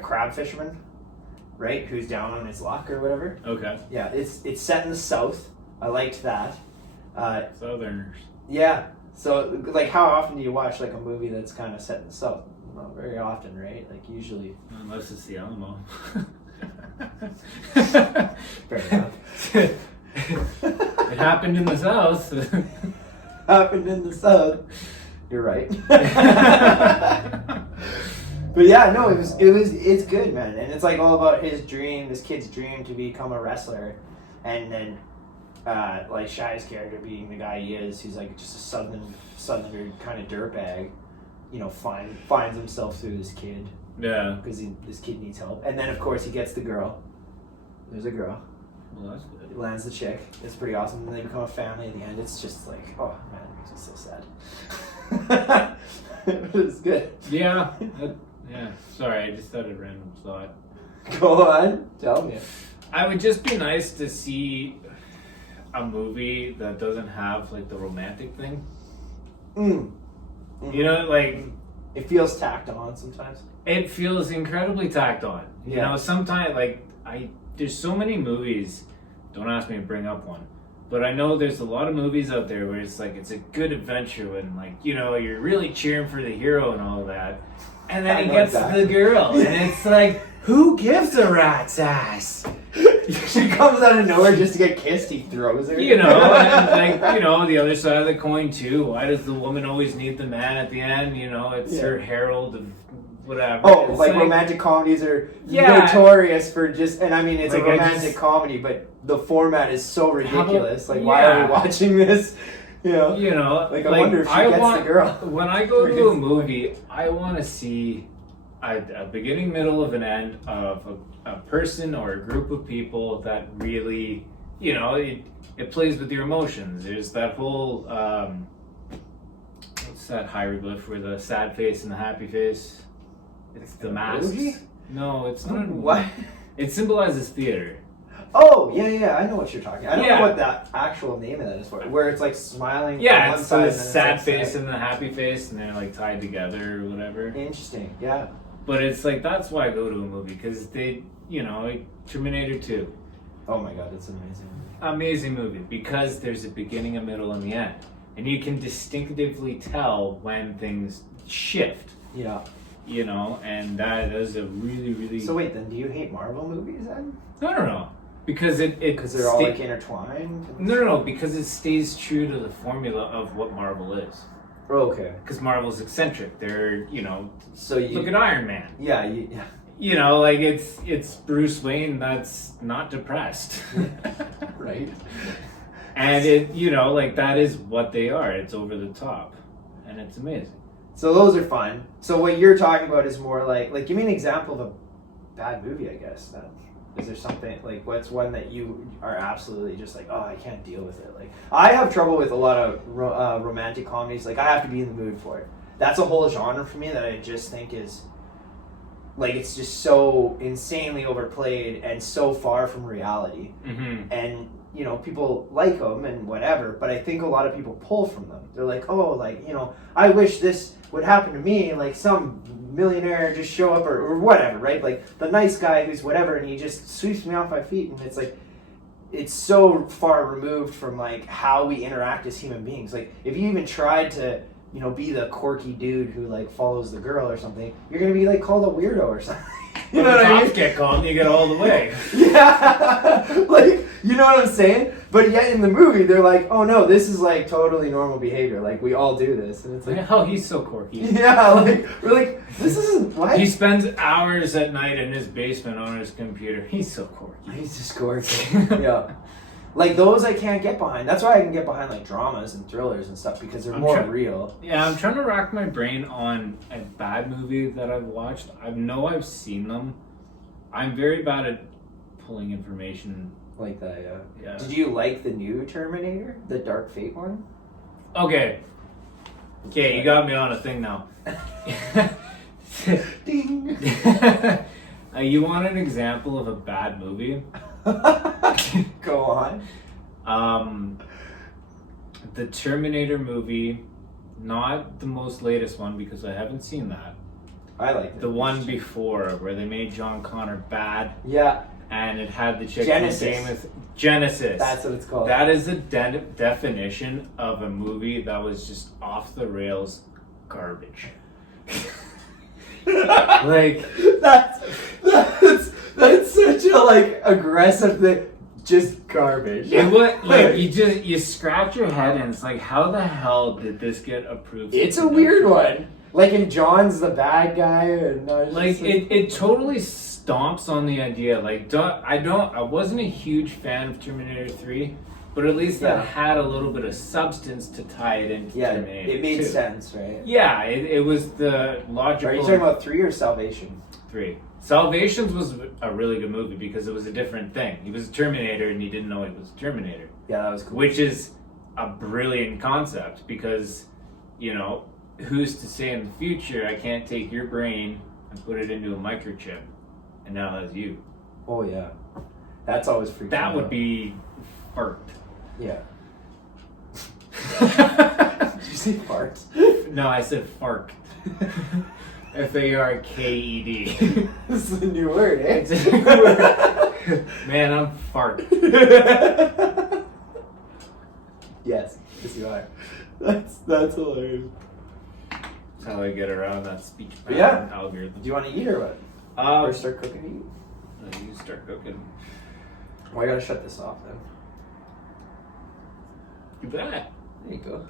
crab fisherman, right? Who's down on his luck or whatever. Okay. Yeah, it's set in the South. I liked that. Southerners. Yeah. So, like, how often do you watch like a movie that's kind of set in the South? Not very often, right? Like, usually. Unless it's the Alamo. Fair enough. It happened in the South. Happened in the South. You're right. But yeah, no, it's good, man. And it's like all about his dream, this kid's dream to become a wrestler. And then like Shai's character being the guy he is, who's like just a southerner kind of dirtbag, you know, finds himself through this kid. Yeah. Because this kid needs help. And then of course he gets the girl. There's a girl. Well, that's good. He lands the chick. It's pretty awesome. And they become a family at the end. It's just like, oh man, it makes me so sad. It's good. Yeah. Yeah. Sorry, I just had a random thought. Go on, tell me. I would just be nice to see a movie that doesn't have like the romantic thing. Mm-hmm. You know, like it feels tacked on sometimes. It feels incredibly tacked on. You know, sometimes like there's so many movies. Don't ask me to bring up one, but I know there's a lot of movies out there where it's like it's a good adventure when like you know you're really cheering for the hero and all that, and then he gets the girl, and it's like who gives a rat's ass? She comes out of nowhere just to get kissed. He throws her. You know, and like you know, the other side of the coin too. Why does the woman always need the man at the end? You know, it's her herald of whatever. Oh, like romantic comedies are notorious for just, and I mean it's like a romantic comedy, but the format is so ridiculous. Like, why are we watching this? You know, like I wonder if she gets the girl. When I go to a movie, I want to see a beginning, middle, of an end of a person or a group of people that really, you know, it plays with your emotions. There's that whole what's that hieroglyph where the sad face and the happy face? It's the mask. No, it's not. What? It symbolizes theater. Oh, yeah, I know what you're talking about. I don't know what the actual name of that is for. Where it's like smiling on one it's side. The sad face and the happy face, and they're like tied together or whatever. Interesting, yeah. But it's like, that's why I go to a movie, because they, you know, like Terminator 2. Oh my god, it's an amazing movie. Amazing movie, because there's a beginning, a middle, and the end. And you can distinctively tell when things shift. Yeah. You know, and that is a really, really... So wait, then do you hate Marvel movies then? No. Because because they're all like intertwined? No, because it stays true to the formula of what Marvel is. Oh, okay. Because Marvel's eccentric. They're, you know... So look at Iron Man. Yeah. You know, like it's Bruce Wayne that's not depressed. Right. And it, you know, like that is what they are. It's over the top. And it's amazing. So those are fun. So what you're talking about is more like give me an example of a bad movie, I guess. Then. Is there something, like, what's one that you are absolutely just like, oh, I can't deal with it? Like, I have trouble with a lot of romantic comedies. Like, I have to be in the mood for it. That's a whole genre for me that I just think is, like, it's just so insanely overplayed and so far from reality. Mm-hmm. And, you know, people like them and whatever, but I think a lot of people pull from them. They're like, oh, like, you know, I wish this would happen to me, like some millionaire just show up or whatever, right? Like the nice guy who's whatever, and he just sweeps me off my feet, and it's like, it's so far removed from like how we interact as human beings. Like if you even tried to, you know, be the quirky dude who like follows the girl or something, you're gonna be like called a weirdo or something. You know what I mean? Get called, you get all the way. Yeah, like, you know what I'm saying? But yet in the movie, they're like, oh no, this is like totally normal behavior. Like we all do this, and it's like, oh, he's so quirky. Yeah, like we're like, this isn't what he spends hours at night in his basement on his computer. He's so quirky. He's just quirky. Yeah. Like those I can't get behind. That's why I can get behind like dramas and thrillers and stuff because they're more real. Yeah, I'm trying to rack my brain on a bad movie that I've watched. I know I've seen them. I'm very bad at pulling information like that. Yeah. Did you like the new Terminator, the Dark Fate one? Okay, you got me on a thing now. Ding. You want an example of a bad movie? Go on. The Terminator movie, not the most latest one because I haven't seen that. I like it. The one before where they made John Connor bad. Yeah. And it had the chick Genesis. Genesis. That's what it's called. That is the definition of a movie that was just off the rails garbage. Like that's such a like aggressive thing. Just garbage. It was like you scratch your head and it's like, how the hell did this get approved? It's a weird one. Like in John's the bad guy, and like it totally stomps on the idea. Like I wasn't a huge fan of Terminator 3, but at least that had a little bit of substance to tie it into Terminator. It made 2. sense, right? Yeah, it was the logical. Are you talking about 3 or Salvation? 3. Salvations was a really good movie because it was a different thing. He was a Terminator and he didn't know he was a Terminator. Yeah, that was cool. Which is a brilliant concept because, who's to say in the future I can't take your brain and put it into a microchip and now that's you. Oh yeah. That's always freaking That out. would be fart. Yeah. Did you say fart? No, I said fark. FARKED. This is a new word, eh? It's a new word. Man, I'm fart. Yes you are. That's hilarious. That's how I get around that speech Yeah. algorithm. Do you want to eat or what? Or start cooking to eat? You start cooking. Well, I gotta shut this off then. You bet. There you go.